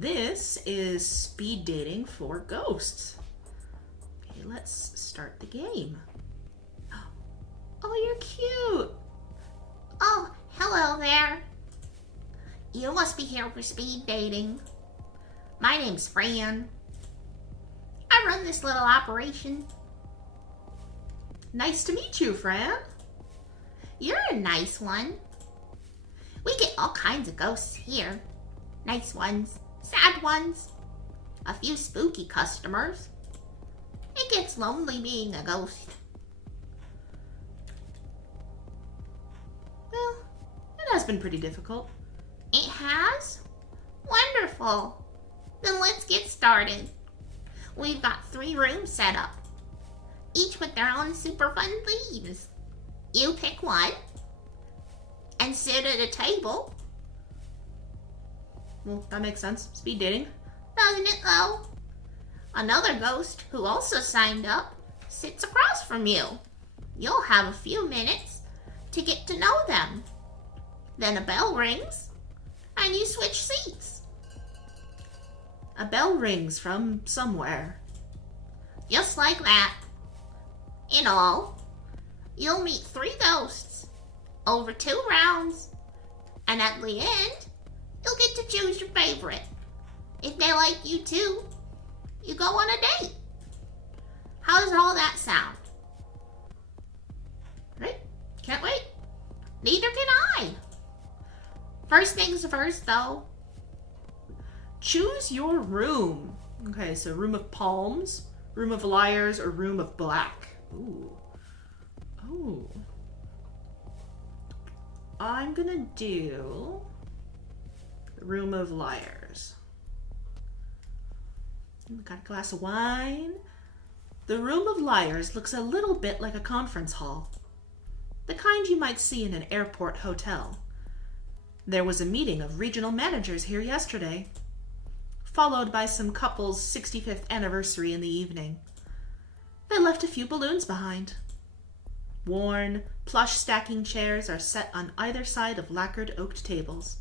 This is speed dating for ghosts. Okay, let's start the game. Oh, you're cute. Oh, hello there. You must be here for speed dating. My name's Fran. I run this little operation. Nice to meet you, Fran. You're a nice one. We get all kinds of ghosts here. Nice ones, sad ones, a few spooky customers. It gets lonely being a ghost. Well, it has been pretty difficult. It has? Wonderful. Then let's get started. We've got 3 rooms set up, each with their own super fun themes. You pick one and sit at a table. Well, that makes sense. Speed dating. Doesn't it though? Another ghost who also signed up sits across from you. You'll have a few minutes to get to know them. Then a bell rings and you switch seats. A bell rings from somewhere. Just like that. In all, you'll meet 3 ghosts over 2 rounds, and at the end, you'll get to choose your favorite. If they like you too, you go on a date. How does all that sound? Right? Can't wait. Neither can I. First things first though. Choose your room. Okay, so room of palms, room of liars, or room of black. Ooh. Oh. I'm gonna do room of liars. Got a glass of wine. The room of liars looks a little bit like a conference hall. The kind you might see in an airport hotel. There was a meeting of regional managers here yesterday, followed by some couple's 65th anniversary in the evening. They left a few balloons behind. Worn, plush stacking chairs are set on either side of lacquered oaked tables.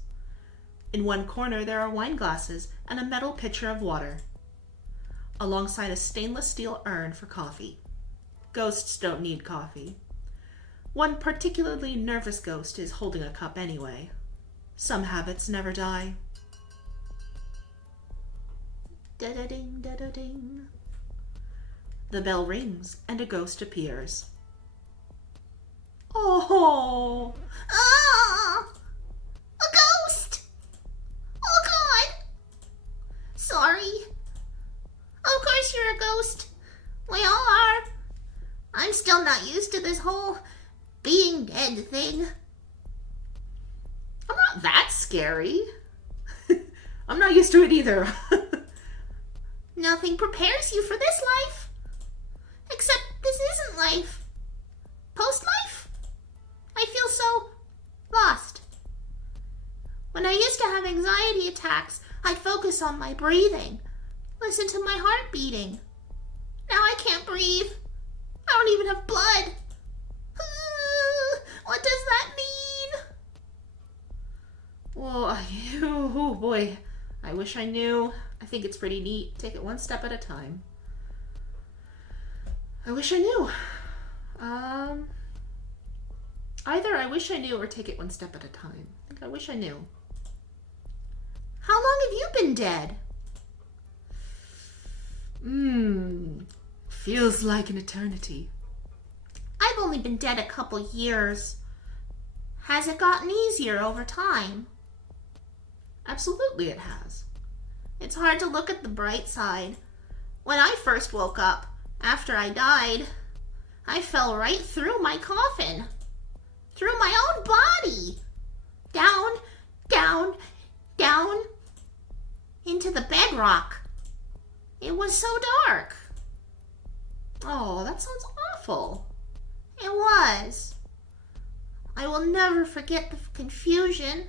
In one corner there are wine glasses and a metal pitcher of water, alongside a stainless steel urn for coffee. Ghosts don't need coffee. One particularly nervous ghost is holding a cup anyway. Some habits never die. Da-da-ding, da-da-ding. The bell rings and a ghost appears. Oh! Ah! A ghost! Oh God! Sorry. Of course you're a ghost. We all are. I'm still not used to this whole being dead thing. I'm not that scary. I'm not used to it either. Nothing prepares you for this life. Except this isn't life. Post-life? I feel so lost. When I used to have anxiety attacks, I'd focus on my breathing, listen to my heart beating. Now I can't breathe. I don't even have blood. What does that mean? Well, oh boy. I wish I knew. I think it's pretty neat. Take it one step at a time. I wish I knew. Either I wish I knew or take it one step at a time. I think I wish I knew. How long have you been dead? Feels like an eternity. I've only been dead a couple years. Has it gotten easier over time? Absolutely it has. It's hard to look at the bright side. When I first woke up, after I died, I fell right through my coffin. Through my own body. Down, down, down. Into the bedrock. It was so dark. Oh, that sounds awful. It was. I will never forget the confusion,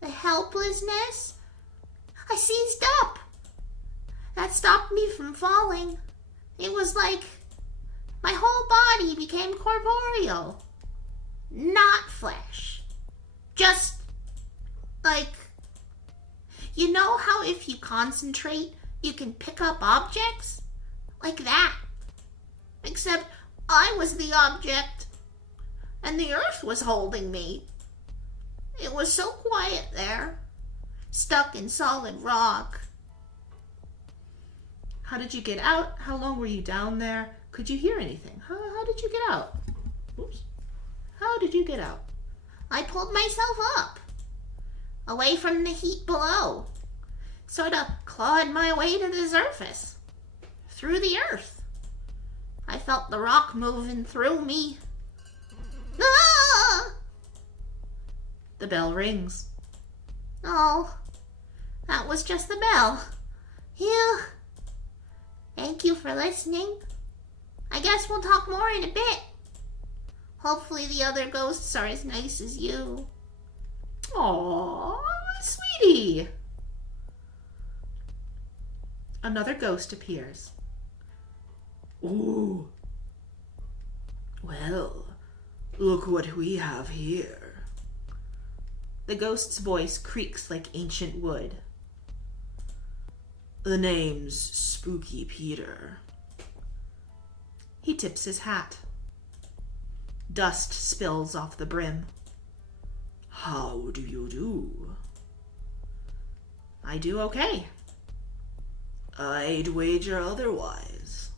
the helplessness. I seized up. That stopped me from falling. It was like my whole body became corporeal. Not flesh. Just like You know how if you concentrate, you can pick up objects? Like that. Except I was the object, and the earth was holding me. It was so quiet there, stuck in solid rock. How did you get out? How long were you down there? Could you hear anything? How did you get out? Oops. How did you get out? I pulled myself up, away from the heat below. Sort of clawed my way to the surface, through the earth. I felt the rock moving through me. Ah! The bell rings. Oh, that was just the bell. Phew. Thank you for listening. I guess we'll talk more in a bit. Hopefully the other ghosts are as nice as you. Aww, sweetie. Another ghost appears. Ooh. Well, look what we have here. The ghost's voice creaks like ancient wood. The name's Spooky Peter. He tips his hat. Dust spills off the brim. How do you do? I do okay. I'd wager otherwise.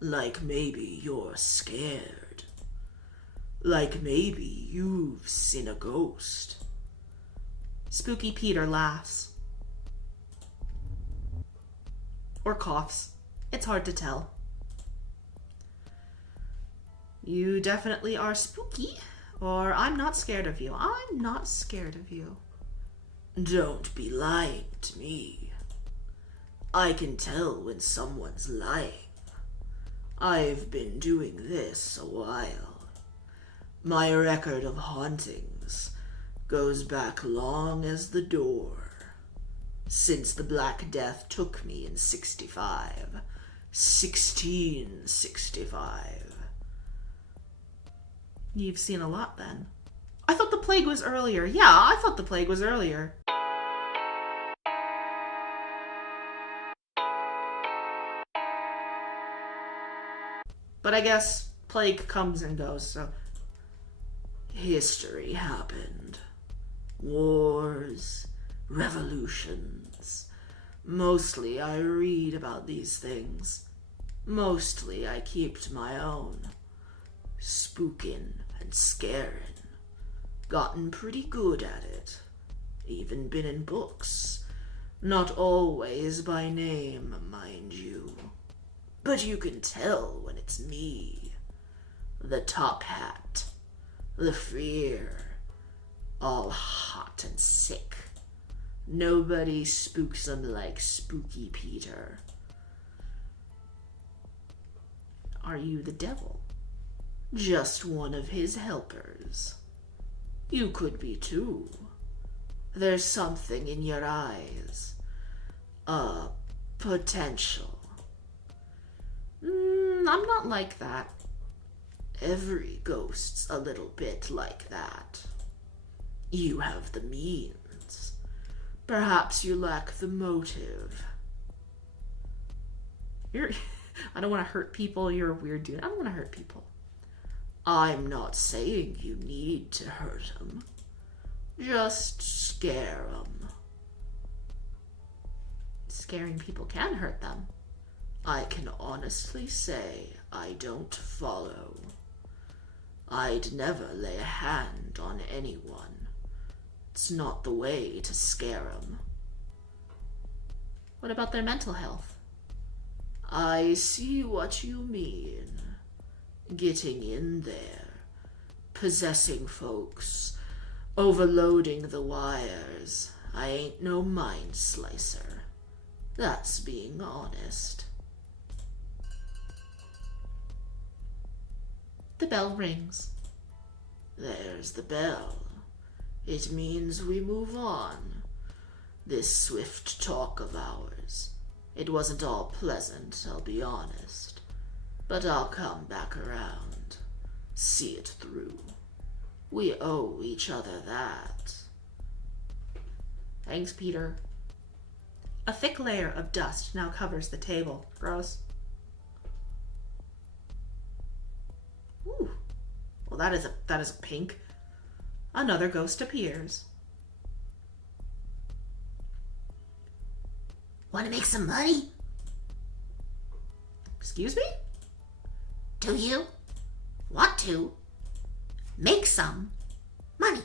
Like maybe you're scared. Like maybe you've seen a ghost. Spooky Peter laughs. Or coughs. It's hard to tell. You definitely are spooky, or I'm not scared of you. I'm not scared of you. Don't be lying to me. I can tell when someone's lying. I've been doing this a while. My record of hauntings goes back long as the door. Since the Black Death took me in 1665. You've seen a lot then. I thought the plague was earlier. Yeah, I thought the plague was earlier. But I guess plague comes and goes, so. History happened. Wars, revolutions. Mostly I read about these things. Mostly I keep to my own. Spookin' and scarin'. Gotten pretty good at it. Even been in books. Not always by name, mind you. But you can tell when it's me. The top hat. The fear. All hot and sick. Nobody spooks them like Spooky Peter. Are you the devil? Just one of his helpers. You could be too. There's something in your eyes. Potential. I'm not like that. Every ghost's a little bit like that. You have the means. Perhaps you lack the motive. I don't want to hurt people. You're a weird dude. I don't want to hurt people. I'm not saying you need to hurt them. Just scare them. Scaring people can hurt them. I can honestly say I don't follow. I'd never lay a hand on anyone. It's not the way to scare them. What about their mental health? I see what you mean. Getting in there, possessing folks, overloading the wires. I ain't no mind slicer. That's being honest. The bell rings. There's the bell. It means we move on. This swift talk of ours. It wasn't all pleasant, I'll be honest. But I'll come back around. See it through. We owe each other that. Thanks, Peter. A thick layer of dust now covers the table. Gross. Ooh. Well, that is a pink. Another ghost appears. Want to make some money? Excuse me? Do you want to make some money?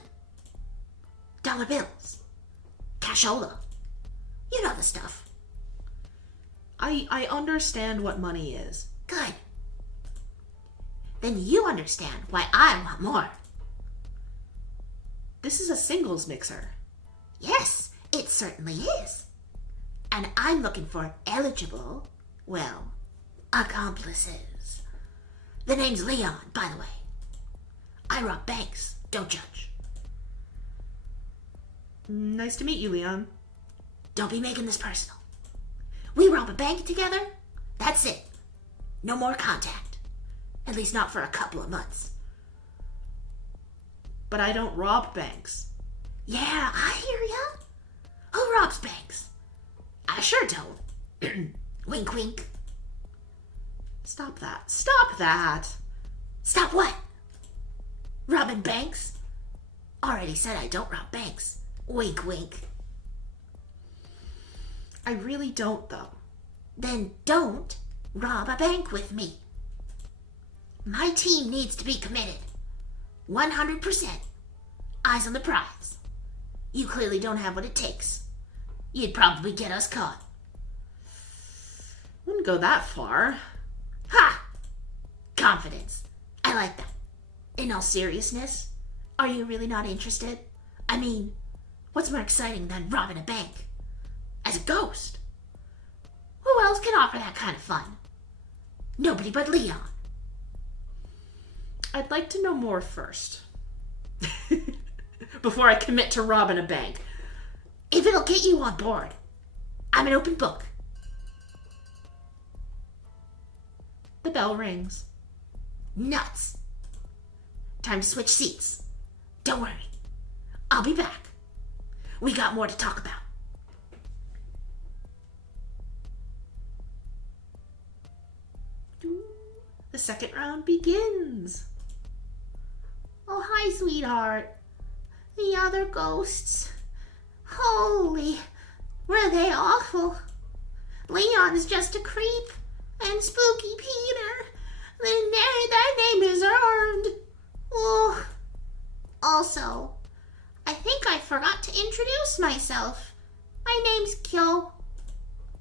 Dollar bills, cashola, you know the stuff. I understand what money is. Good. Then you understand why I want more. This is a singles mixer. Yes, it certainly is. And I'm looking for eligible, well, accomplices. The name's Leon, by the way. I rob banks, don't judge. Nice to meet you, Leon. Don't be making this personal. We rob a bank together, that's it. No more contact. At least not for a couple of months. But I don't rob banks. Yeah, I hear ya. Who robs banks? I sure don't. Wink, wink. Stop that. Stop that. Stop what? Robbing banks? Already said I don't rob banks. Wink, wink. I really don't, though. Then don't rob a bank with me. My team needs to be committed. 100%. Eyes on the prize. You clearly don't have what it takes. You'd probably get us caught. Wouldn't go that far. Ha! Confidence. I like that. In all seriousness, are you really not interested? I mean, what's more exciting than robbing a bank? As a ghost. Who else can offer that kind of fun? Nobody but Leon. I'd like to know more first. Before I commit to robbing a bank. If it'll get you on board, I'm an open book. The bell rings. Nuts. Time to switch seats. Don't worry. I'll be back. We got more to talk about. The second round begins. Oh, hi, sweetheart. The other ghosts. Holy, were they awful. Leon's just a creep. And Spooky Peter. Their name is earned. Oh. Also, I think I forgot to introduce myself. My name's Kyo.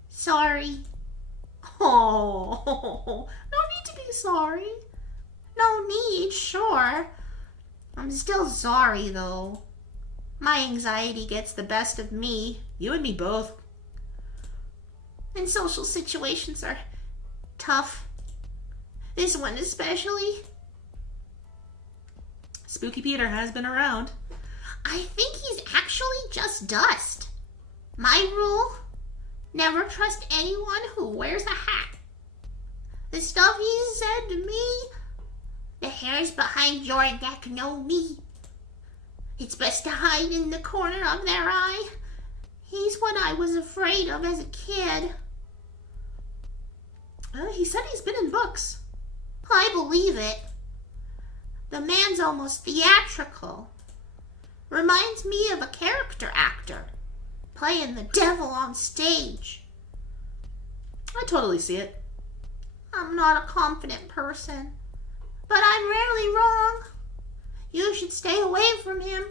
Sorry. Oh, no need to be sorry. No need, sure. I'm still sorry, though. My anxiety gets the best of me. You and me both. And social situations are tough. This one especially. Spooky Peter has been around. I think he's actually just dust. My rule: never trust anyone who wears a hat. The stuff he said to me, the hairs behind your neck know me. It's best to hide in the corner of their eye. He's what I was afraid of as a kid. He said he's been in books. I believe it. The man's almost theatrical. Reminds me of a character actor playing the devil on stage. I totally see it. I'm not a confident person, but I'm rarely wrong. You should stay away from him.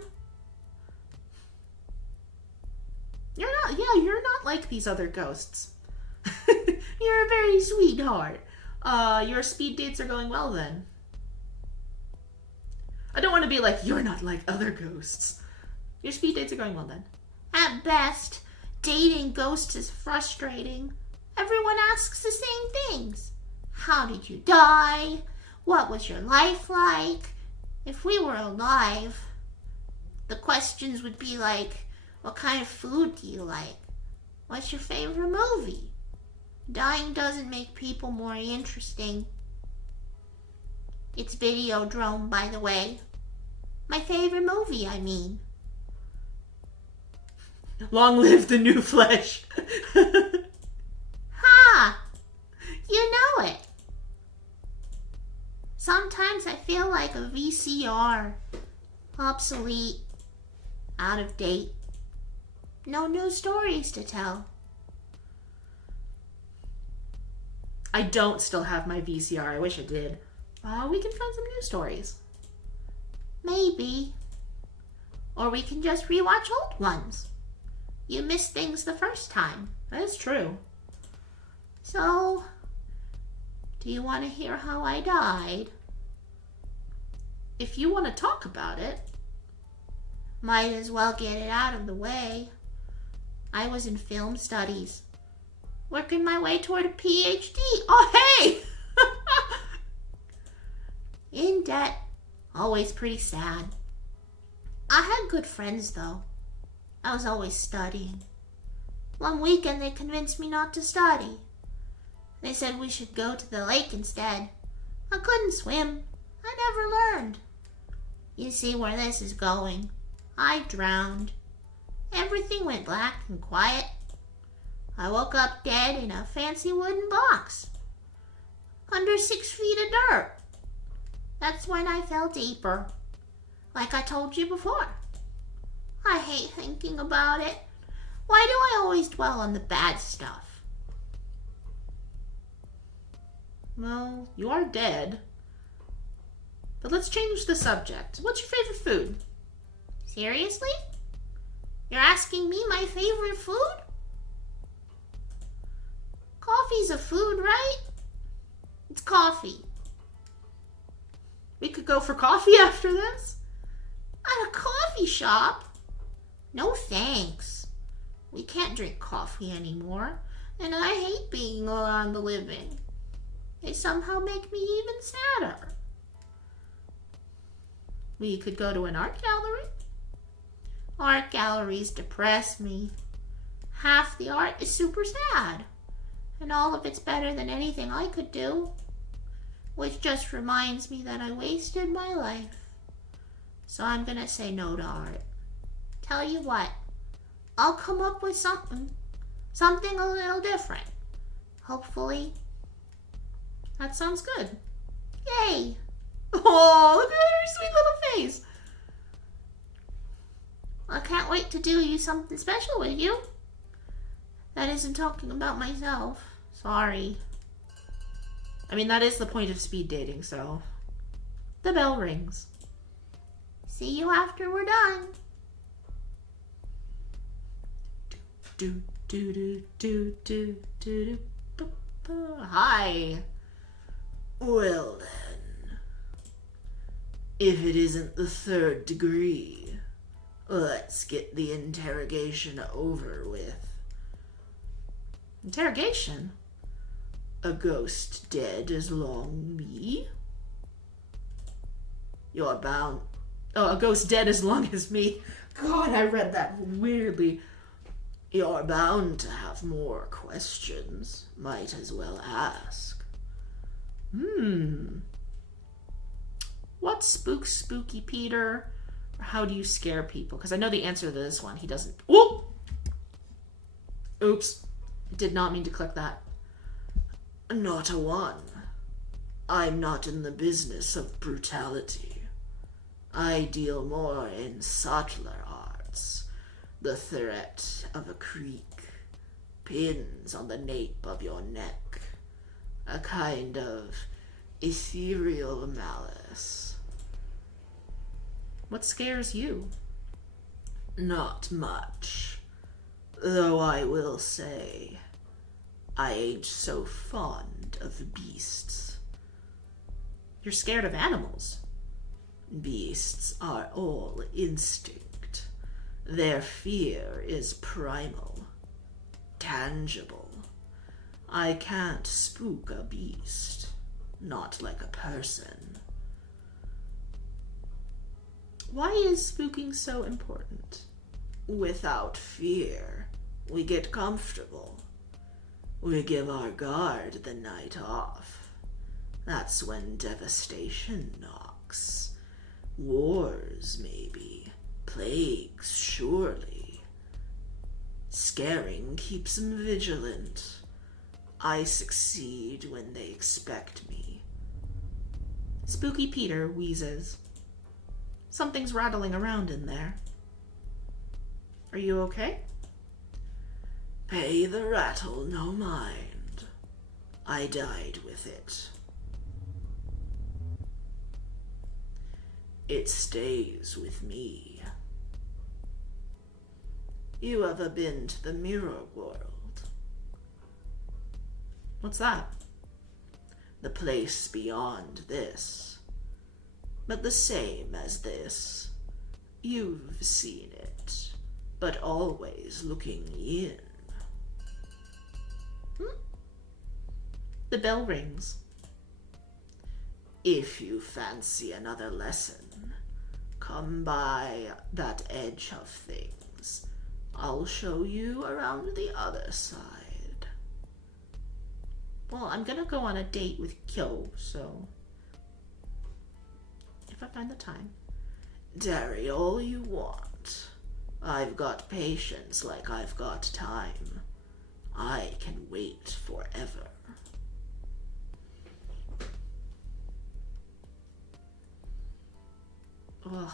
You're not like these other ghosts. You're a very sweetheart. Your speed dates are going well then. I don't want to be like, you're not like other ghosts. Your speed dates are going well then. At best, dating ghosts is frustrating. Everyone asks the same things. How did you die? What was your life like? If we were alive, the questions would be like, what kind of food do you like? What's your favorite movie? Dying doesn't make people more interesting. It's Videodrome, by the way. My favorite movie, I mean. Long live the new flesh. Ha! You know it. Sometimes I feel like a VCR. Obsolete. Out of date. No new stories to tell. I don't still have my VCR. I wish I did. We can find some news stories. Maybe. Or we can just rewatch old ones. You missed things the first time. That is true. So, do you want to hear how I died? If you want to talk about it. Might as well get it out of the way. I was in film studies. Working my way toward a PhD. Oh, hey! In debt. Always pretty sad. I had good friends, though. I was always studying. One weekend they convinced me not to study. They said we should go to the lake instead. I couldn't swim. I never learned. You see where this is going. I drowned. Everything went black and quiet. I woke up dead in a fancy wooden box. Under 6 feet of dirt. That's when I fell deeper. Like I told you before. I hate thinking about it. Why do I always dwell on the bad stuff? Well, you are dead. But let's change the subject. What's your favorite food? Seriously? You're asking me my favorite food? Coffee's a food, right? It's coffee. We could go for coffee after this? At a coffee shop? No thanks. We can't drink coffee anymore, and I hate being around the living. They somehow make me even sadder. We could go to an art gallery. Art galleries depress me. Half the art is super sad, and all of it's better than anything I could do. Which just reminds me that I wasted my life. So I'm gonna say no to art. Tell you what, I'll come up with something a little different. Hopefully. That sounds good. Yay! Oh, look at her sweet little face. I can't wait to do you something special with you. That isn't talking about myself. Sorry. I mean, that is the point of speed dating, so. The bell rings. See you after we're done. Do, do, do, do, do, do, do, Hi. Well then. If it isn't the third degree, let's get the interrogation over with. Interrogation? A ghost dead as long me? You're bound. Oh, a ghost dead as long as me. God, I read that weirdly. You're bound to have more questions. Might as well ask. What spooks Spooky Peter? Or how do you scare people? Because I know the answer to this one. He doesn't. Whoop! Oops. I did not mean to click that. Not a one. I'm not in the business of brutality. I deal more in subtler arts. The threat of a creak, pins on the nape of your neck, a kind of ethereal malice. What scares you? Not much, though I will say I ain't so fond of beasts. You're scared of animals. Beasts are all instinct. Their fear is primal, tangible. I can't spook a beast, not like a person. Why is spooking so important? Without fear, we get comfortable. We give our guard the night off. That's when devastation knocks. Wars, maybe. Plagues, surely. Scaring keeps them vigilant. I succeed when they expect me. Spooky Peter wheezes. Something's rattling around in there. Are you okay? Pay the rattle no mind. I died with it. It stays with me. You ever been to the mirror world? What's that? The place beyond this. But the same as this. You've seen it, but always looking in. The bell rings. If you fancy another lesson, come by that edge of things. I'll show you around the other side. Well, I'm gonna go on a date with Kyo, so if I find the time. Dairy all you want. I've got patience like I've got time. I can wait forever. Ugh.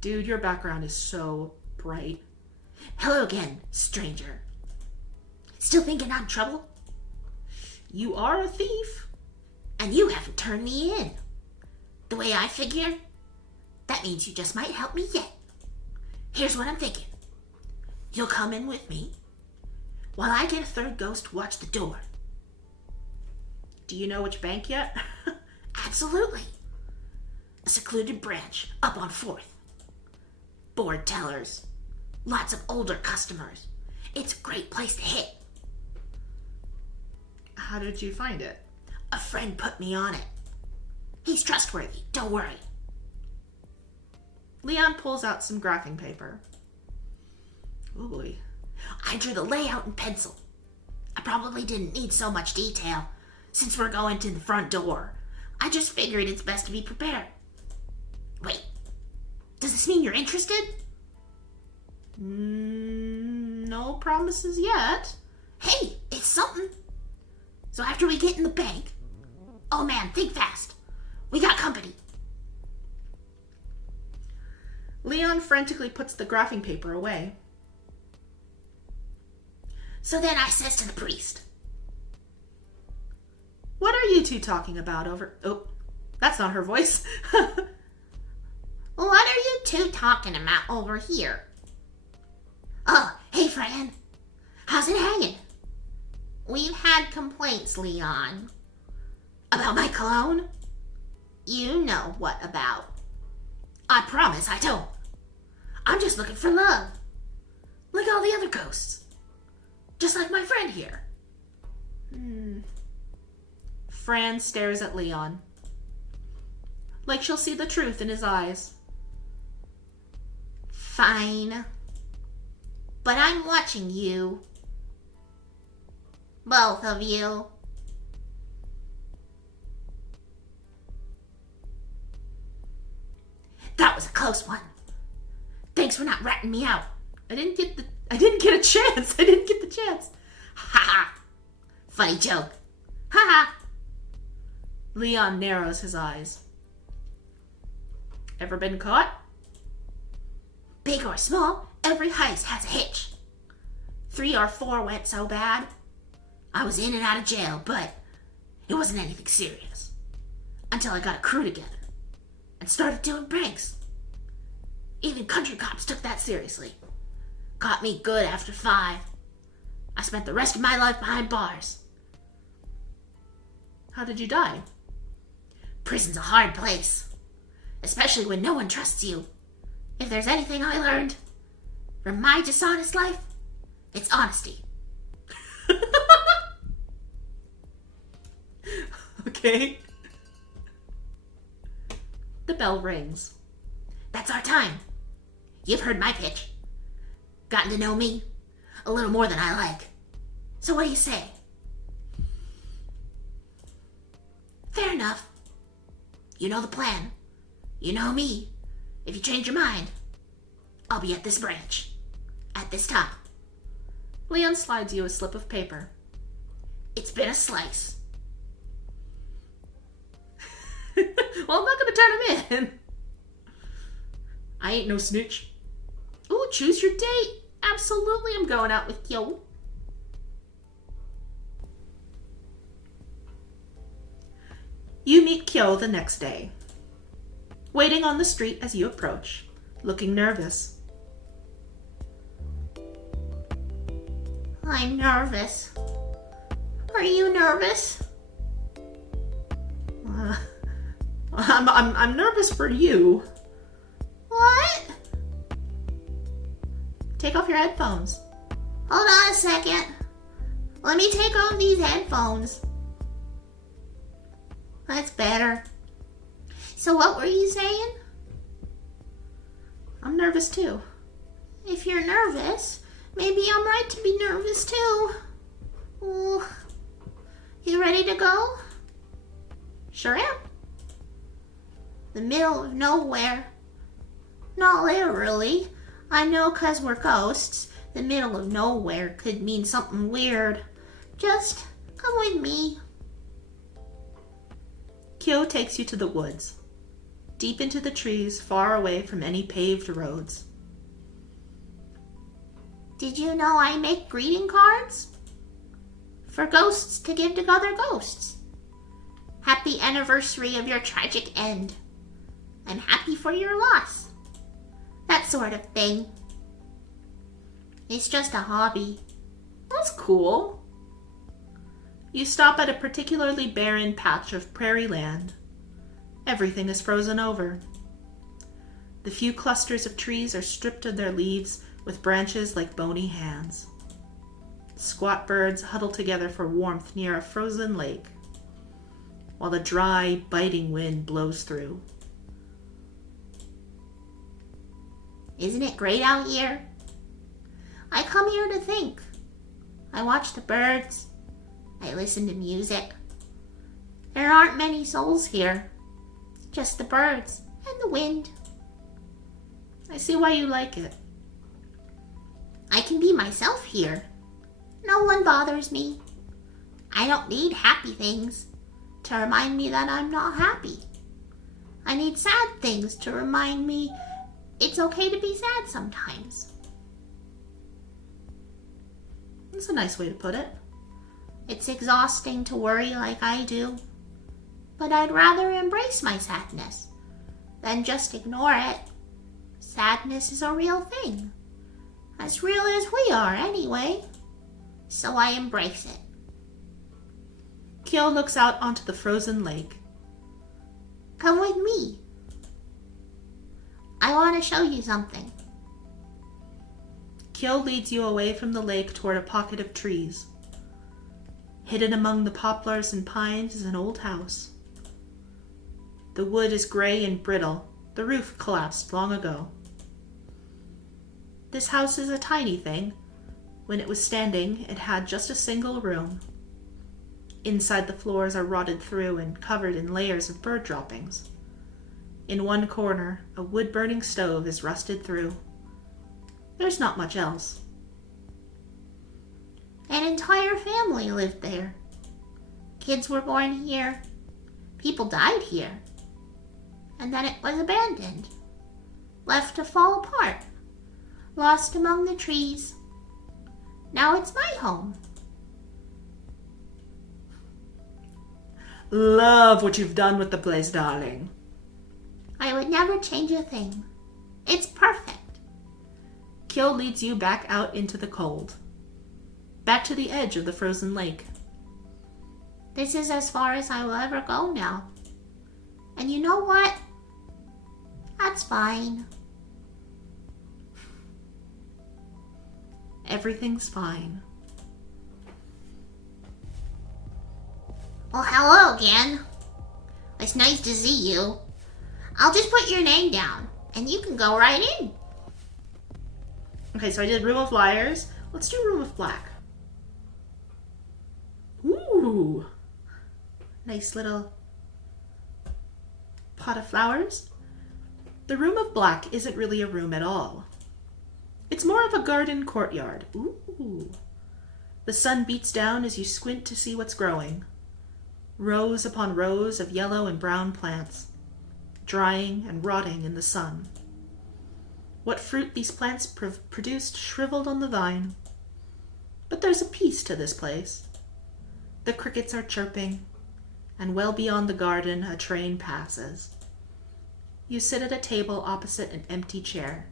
Dude, your background is so bright. Hello again, stranger. Still thinking I'm in trouble? You are a thief. And you haven't turned me in. The way I figure, that means you just might help me yet. Here's what I'm thinking. You'll come in with me while I get a third ghost to watch the door. Do you know which bank yet? Absolutely. A secluded branch up on 4th. Board tellers. Lots of older customers. It's a great place to hit. How did you find it? A friend put me on it. He's trustworthy, don't worry. Leon pulls out some graphing paper. Oh boy. I drew the layout in pencil. I probably didn't need so much detail since we're going to the front door. I just figured it's best to be prepared. Wait, does this mean you're interested? No promises yet. Hey, it's something. So after we get in the bank... Oh man, think fast. We got company. Leon frantically puts the graphing paper away. So then I says to the priest, "What are you two talking about over..." Oh, that's not her voice. "What are you two talking about over here?" "Oh, hey Fran. How's it hanging?" "We've had complaints, Leon." "About my cologne?" "You know what about." "I promise I don't. I'm just looking for love. Like all the other ghosts. Just like my friend here." Fran stares at Leon. Like she'll see the truth in his eyes. "Fine. But I'm watching you. Both of you." That was a close one. Thanks for not ratting me out. I didn't get a chance. I didn't get the chance. Ha ha. Funny joke. Ha ha. Leon narrows his eyes. Ever been caught? Big or small, every heist has a hitch. 3 or 4 went so bad, I was in and out of jail, but it wasn't anything serious. Until I got a crew together and started doing pranks. Even country cops took that seriously. Caught me good after 5. I spent the rest of my life behind bars. How did you die? Prison's a hard place, especially when no one trusts you. If there's anything I learned from my dishonest life, it's honesty. Okay. The bell rings. That's our time. You've heard my pitch. Gotten to know me a little more than I like. So what do you say? Fair enough. You know the plan. You know me. If you change your mind, I'll be at this branch. At this time. Leon slides you a slip of paper. It's been a slice. Well, I'm not going to turn him in. I ain't no snitch. Ooh, choose your date. Absolutely, I'm going out with you. You meet Kyo the next day, waiting on the street as you approach, looking nervous. I'm nervous. Are you nervous? I'm nervous for you. What? Take off your headphones. Hold on a second. Let me take off these headphones. That's better. So what were you saying? I'm nervous too. If you're nervous, maybe I'm right to be nervous too. Ooh. You ready to go? Sure am. The middle of nowhere. Not literally. I know 'cause we're ghosts. The middle of nowhere could mean something weird. Just come with me. Kyo takes you to the woods, deep into the trees, far away from any paved roads. Did you know I make greeting cards? For ghosts to give to other ghosts. Happy anniversary of your tragic end. I'm happy for your loss. That sort of thing. It's just a hobby. That's cool. You stop at a particularly barren patch of prairie land. Everything is frozen over. The few clusters of trees are stripped of their leaves with branches like bony hands. Squat birds huddle together for warmth near a frozen lake, while the dry, biting wind blows through. Isn't it great out here? I come here to think. I watch the birds. I listen to music. There aren't many souls here. Just the birds and the wind. I see why you like it. I can be myself here. No one bothers me. I don't need happy things to remind me that I'm not happy. I need sad things to remind me it's okay to be sad sometimes. That's a nice way to put it. It's exhausting to worry like I do, but I'd rather embrace my sadness than just ignore it. Sadness is a real thing, as real as we are anyway, so I embrace it. Kyo looks out onto the frozen lake. Come with me. I want to show you something. Kyo leads you away from the lake toward a pocket of trees. Hidden among the poplars and pines is an old house. The wood is gray and brittle. The roof collapsed long ago. This house is a tiny thing. When it was standing, it had just a single room. Inside, the floors are rotted through and covered in layers of bird droppings. In one corner, a wood-burning stove is rusted through. There's not much else. An entire family lived there. Kids were born here. People died here. And then it was abandoned. Left to fall apart. Lost among the trees. Now it's my home. Love what you've done with the place, darling. I would never change a thing. It's perfect. Kyo leads you back out into the cold. Back to the edge of the frozen lake. This is as far as I will ever go now. And you know what? That's fine. Everything's fine. Well, hello again. It's nice to see you. I'll just put your name down, and you can go right in. Okay, so I did Room of Liars. Let's do Room of Black. Ooh. Nice little pot of flowers. The Room of Black isn't really a room at all. It's more of a garden courtyard. Ooh. The sun beats down as you squint to see what's growing. Rows upon rows of yellow and brown plants, drying and rotting in the sun. What fruit these plants produced shriveled on the vine. But there's a peace to this place. The crickets are chirping, and well beyond the garden a train passes. You sit at a table opposite an empty chair.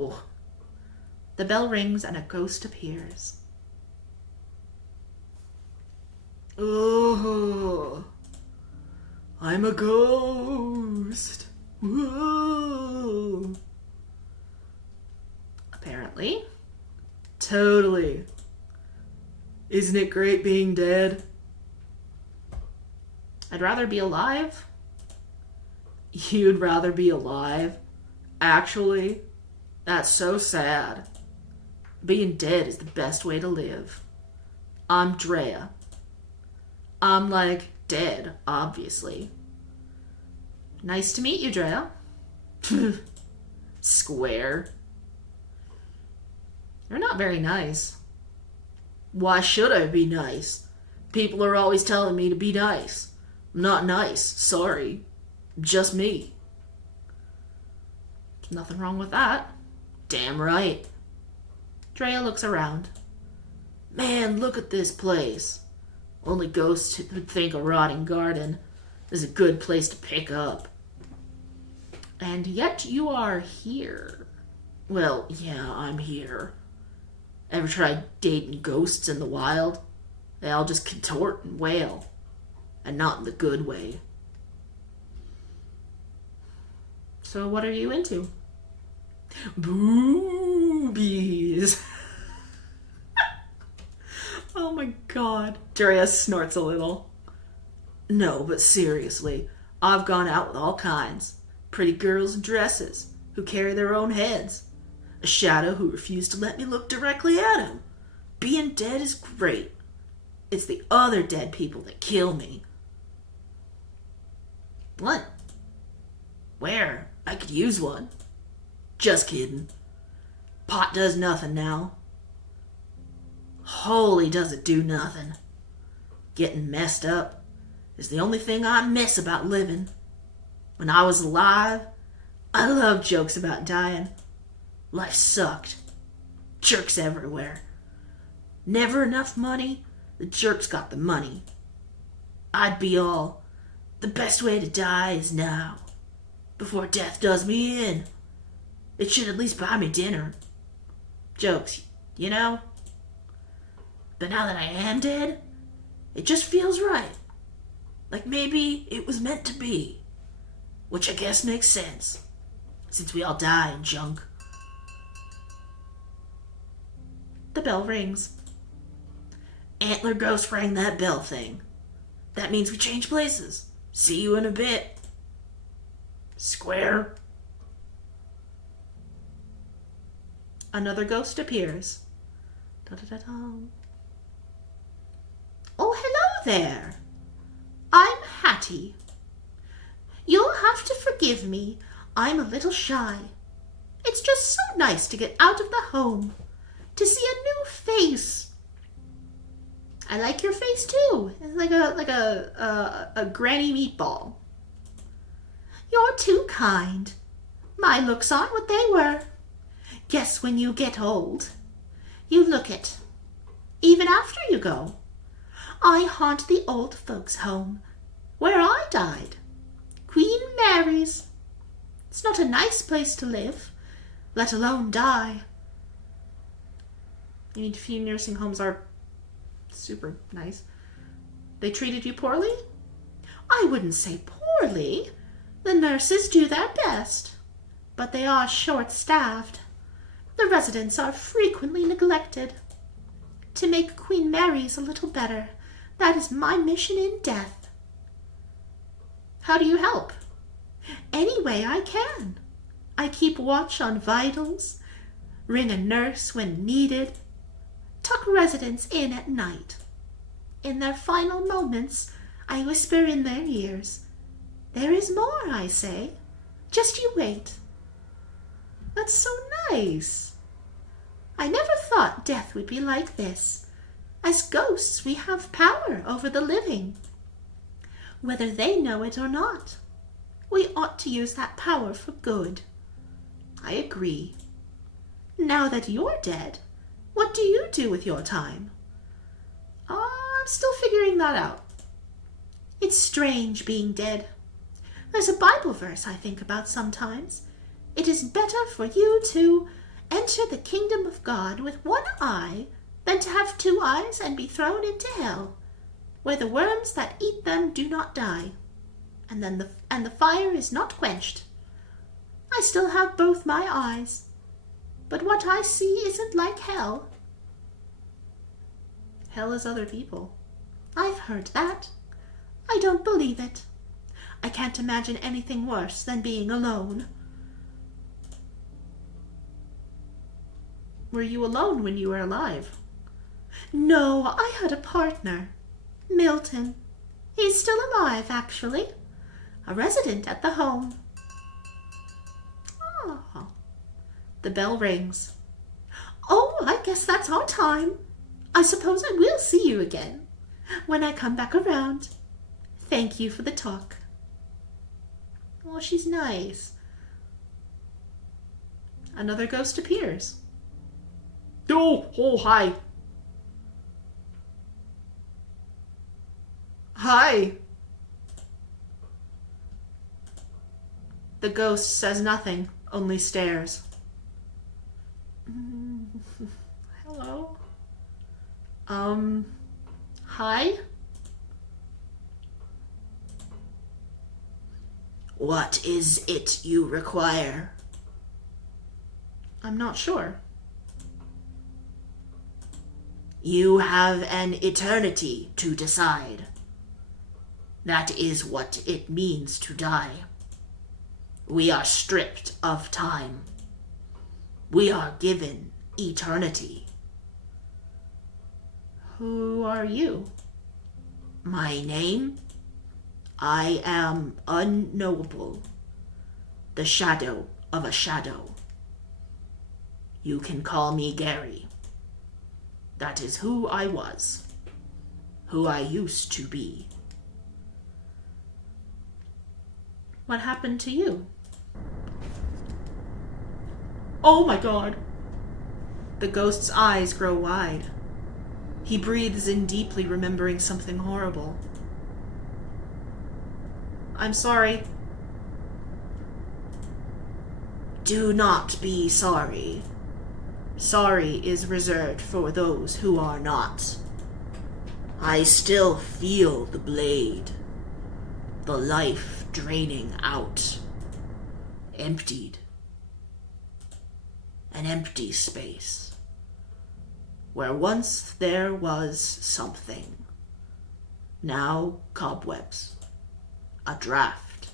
Ugh. The bell rings and a ghost appears. Oh, I'm a ghost. Whoa. Apparently. Totally. Isn't it great being dead? I'd rather be alive. You'd rather be alive? Actually, that's so sad. Being dead is the best way to live. I'm Drea. I'm like dead, obviously. Nice to meet you, Drea. Square. You're not very nice. Why should I be nice? People are always telling me to be nice. I'm not nice, sorry. Just me. There's nothing wrong with that. Damn right. Drea looks around. Man, look at this place. Only ghosts would think a rotting garden is a good place to pick up. And yet you are here. Well, yeah, I'm here. Ever tried dating ghosts in the wild? They all just contort and wail. And not in the good way. So what are you into? Boobies. Oh my god. Drea snorts a little. No, but seriously, I've gone out with all kinds. Pretty girls in dresses, who carry their own heads. A shadow who refused to let me look directly at him. Being dead is great. It's the other dead people that kill me. What? Where? I could use one. Just kidding. Pot does nothing now. Holy does it do nothing. Getting messed up is the only thing I miss about living. When I was alive, I loved jokes about dying. Life sucked. Jerks everywhere. Never enough money, the jerks got the money. I'd be all, the best way to die is now, before death does me in. It should at least buy me dinner. Jokes, you know? But now that I am dead, it just feels right. Like maybe it was meant to be. Which I guess makes sense, since we all die in junk. The bell rings. Antler Ghost rang that bell thing. That means we change places. See you in a bit. Square. Another ghost appears. Da-da-da-da. Oh, hello there. I'm Hattie. You'll have to forgive me. I'm a little shy. It's just so nice to get out of the home, to see a new face. I like your face too. It's like a granny meatball. You're too kind. My looks aren't what they were. Guess when you get old, you look it. Even after you go. I haunt the old folks' home, where I died. Queen Mary's. It's not a nice place to live, let alone die. You mean few nursing homes are super nice? They treated you poorly? I wouldn't say poorly. The nurses do their best, but they are short-staffed. The residents are frequently neglected. To make Queen Mary's a little better, that is my mission in death. How do you help? Any way I can. I keep watch on vitals, ring a nurse when needed, tuck residents in at night. In their final moments, I whisper in their ears, "There is more," I say. "Just you wait." That's so nice. I never thought death would be like this. As ghosts, we have power over the living, whether they know it or not. We ought to use that power for good. I agree. Now that you're dead, what do you do with your time? I'm still figuring that out. It's strange being dead. There's a Bible verse I think about sometimes. It is better for you to enter the kingdom of God with one eye than to have two eyes and be thrown into hell, where the worms that eat them do not die, and the fire is not quenched. I still have both my eyes, but what I see isn't like hell. Hell is other people. I've heard that. I don't believe it. I can't imagine anything worse than being alone. Were you alone when you were alive? No, I had a partner. Milton. He's still alive, actually. A resident at the home. Oh. The bell rings. Oh, I guess that's our time. I suppose I will see you again when I come back around. Thank you for the talk. Oh, she's nice. Another ghost appears. Oh, hi. Hi. The ghost says nothing, only stares. Hello? Hi? What is it you require? I'm not sure. You have an eternity to decide. That is what it means to die. We are stripped of time. We are given eternity. Who are you? My name? I am unknowable. The shadow of a shadow. You can call me Gary. That is who I was. Who I used to be. What happened to you? Oh my God. The ghost's eyes grow wide. He breathes in deeply, remembering something horrible. I'm sorry. Do not be sorry. Sorry is reserved for those who are not. I still feel the blade. The life draining out. Emptied. An empty space. Where once there was something. Now cobwebs. A draft.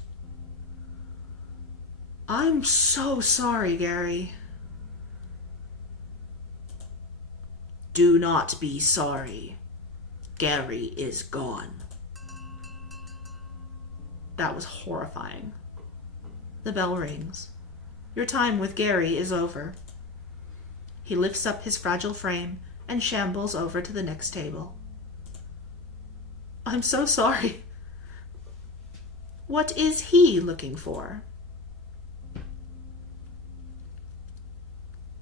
I'm so sorry, Gary. Do not be sorry. Gary is gone. That was horrifying. The bell rings. Your time with Gary is over. He lifts up his fragile frame and shambles over to the next table. I'm so sorry. What is he looking for?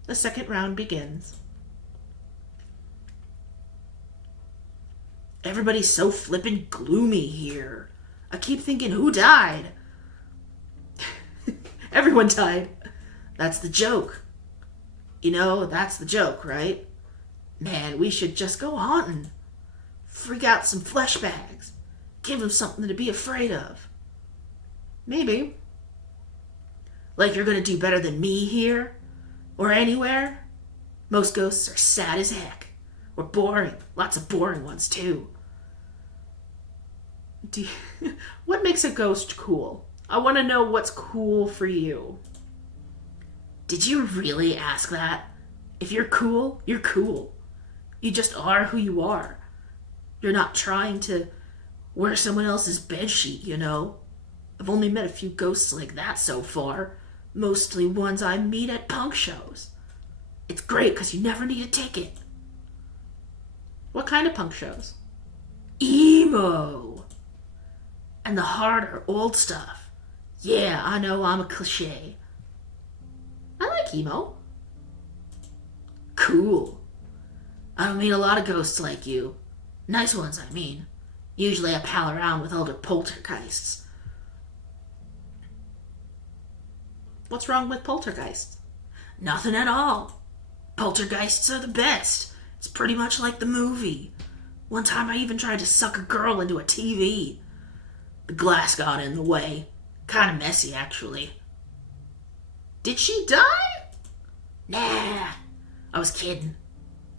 The second round begins. Everybody's so flippin' gloomy here. I keep thinking, who died? Everyone died. That's the joke. You know, that's the joke, right? Man, we should just go haunting. Freak out some flesh bags. Give them something to be afraid of. Maybe. Like you're gonna do better than me here? Or anywhere? Most ghosts are sad as heck. Or boring. Lots of boring ones, too. What makes a ghost cool? I want to know what's cool for you. Did you really ask that? If you're cool, you're cool. You just are who you are. You're not trying to wear someone else's bedsheet, you know? I've only met a few ghosts like that so far. Mostly ones I meet at punk shows. It's great because you never need a ticket. What kind of punk shows? Emo. And the harder old stuff. Yeah, I know I'm a cliche. I like emo. Cool. I don't meet a lot of ghosts like you. Nice ones, I mean. Usually I pal around with older poltergeists. What's wrong with poltergeists? Nothing at all. Poltergeists are the best. It's pretty much like the movie. One time I even tried to suck a girl into a TV. The glass got in the way. Kind of messy, actually. Did she die? Nah, I was kidding.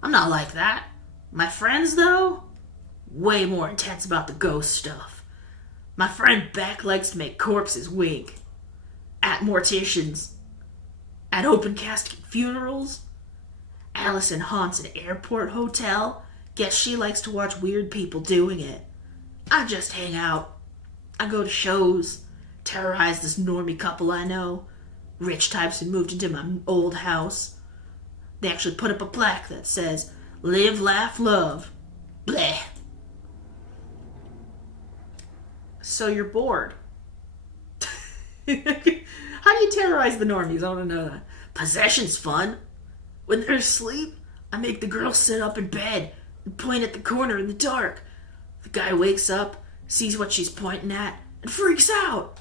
I'm not like that. My friends, though, way more intense about the ghost stuff. My friend Beck likes to make corpses wink. At morticians. At open casket funerals. Allison haunts an airport hotel. Guess she likes to watch weird people doing it. I just hang out. I go to shows. Terrorize this normie couple I know. Rich types who moved into my old house. They actually put up a plaque that says, "Live, laugh, love." Bleh. So you're bored. How do you terrorize the normies? I want to know that. Possession's fun. When they're asleep, I make the girl sit up in bed and point at the corner in the dark. The guy wakes up, sees what she's pointing at, and freaks out.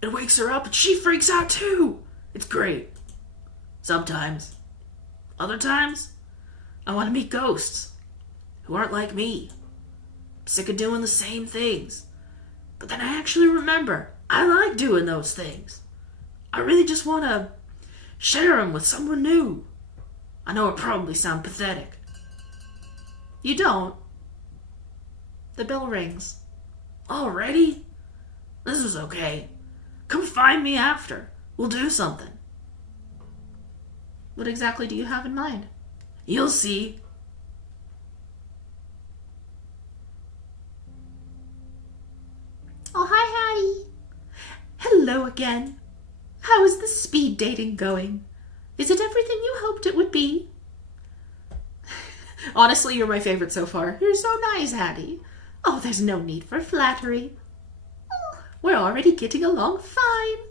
It wakes her up and she freaks out too. It's great. Sometimes. Other times, I want to meet ghosts who aren't like me. I'm sick of doing the same things. But then I actually remember I like doing those things. I really just want to share them with someone new. I know it probably sounds pathetic. You don't. The bell rings. Already? This is okay. Come find me after. We'll do something. What exactly do you have in mind? You'll see. Oh, hi, Hattie. Hello again. How is the speed dating going? Is it everything you hoped it would be? Honestly, you're my favorite so far. You're so nice, Hattie. Oh, there's no need for flattery. Oh, we're already getting along fine.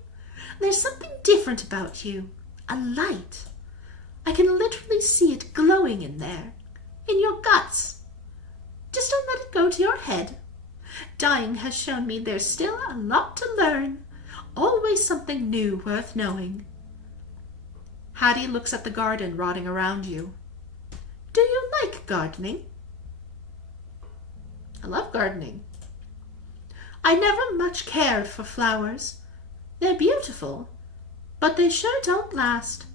There's something different about you. A light. I can literally see it glowing in there. In your guts. Just don't let it go to your head. Dying has shown me there's still a lot to learn. Always something new worth knowing. Hattie looks at the garden rotting around you. Do you like gardening? I love gardening. I never much cared for flowers. They're beautiful, but they sure don't last.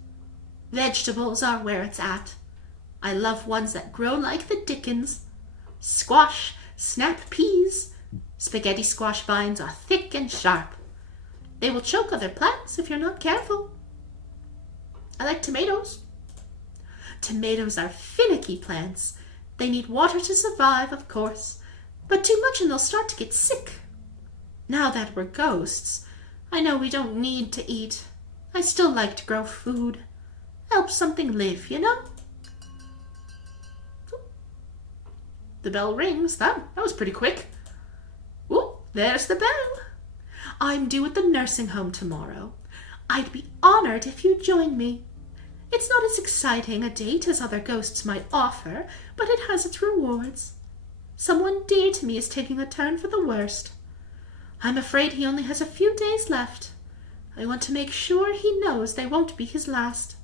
Vegetables are where it's at. I love ones that grow like the dickens. Squash, snap peas, spaghetti squash vines are thick and sharp. They will choke other plants if you're not careful. I like tomatoes. Tomatoes are finicky plants. They need water to survive, of course, but too much and they'll start to get sick. Now that we're ghosts, I know we don't need to eat. I still like to grow food. Help something live, you know? The bell rings. That was pretty quick. Ooh, there's the bell. I'm due at the nursing home tomorrow. I'd be honored if you'd join me. It's not as exciting a date as other ghosts might offer, but it has its rewards. Someone dear to me is taking a turn for the worst. I'm afraid he only has a few days left. I want to make sure he knows they won't be his last.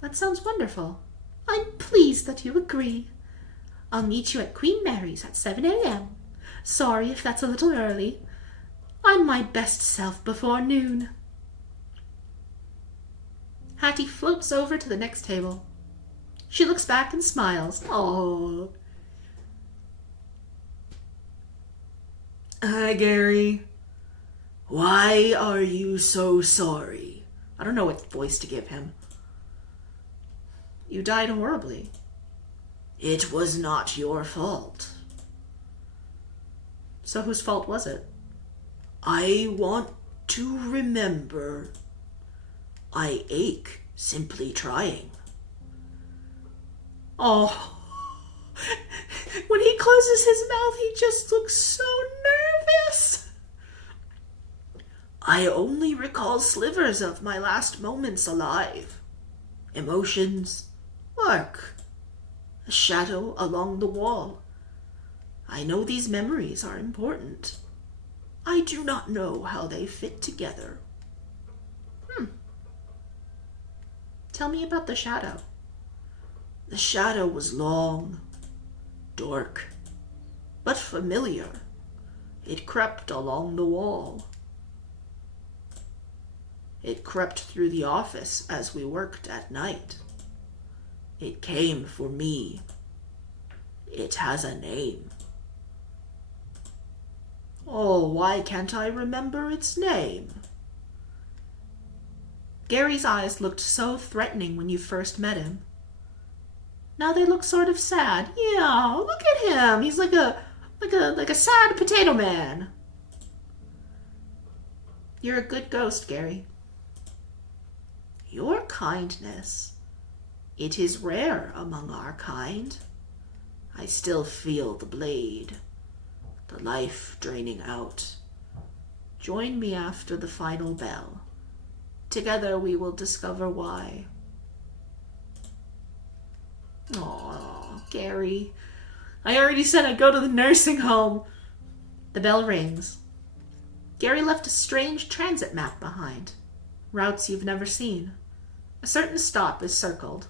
That sounds wonderful. I'm pleased that you agree. I'll meet you at Queen Mary's at 7 a.m. Sorry if that's a little early. I'm my best self before noon. Hattie floats over to the next table. She looks back and smiles. Oh. Hi, Gary. Why are you so sorry? I don't know what voice to give him. You died horribly. It was not your fault. So whose fault was it? I want to remember. I ache simply trying. Oh, when he closes his mouth, he just looks so nervous. I only recall slivers of my last moments alive. Emotions, work, a shadow along the wall. I know these memories are important. I do not know how they fit together. Tell me about the shadow. The shadow was long, dark, but familiar. It crept along the wall. It crept through the office as we worked at night. It came for me. It has a name. Oh, why can't I remember its name? Gary's eyes looked so threatening when you first met him. Now they look sort of sad. Yeah, look at him. He's like a sad potato man. You're a good ghost, Gary. Your kindness. It is rare among our kind. I still feel the blade, the life draining out. Join me after the final bell. Together we will discover why. Aw, Gary. I already said I'd go to the nursing home. The bell rings. Gary left a strange transit map behind. Routes you've never seen. A certain stop is circled.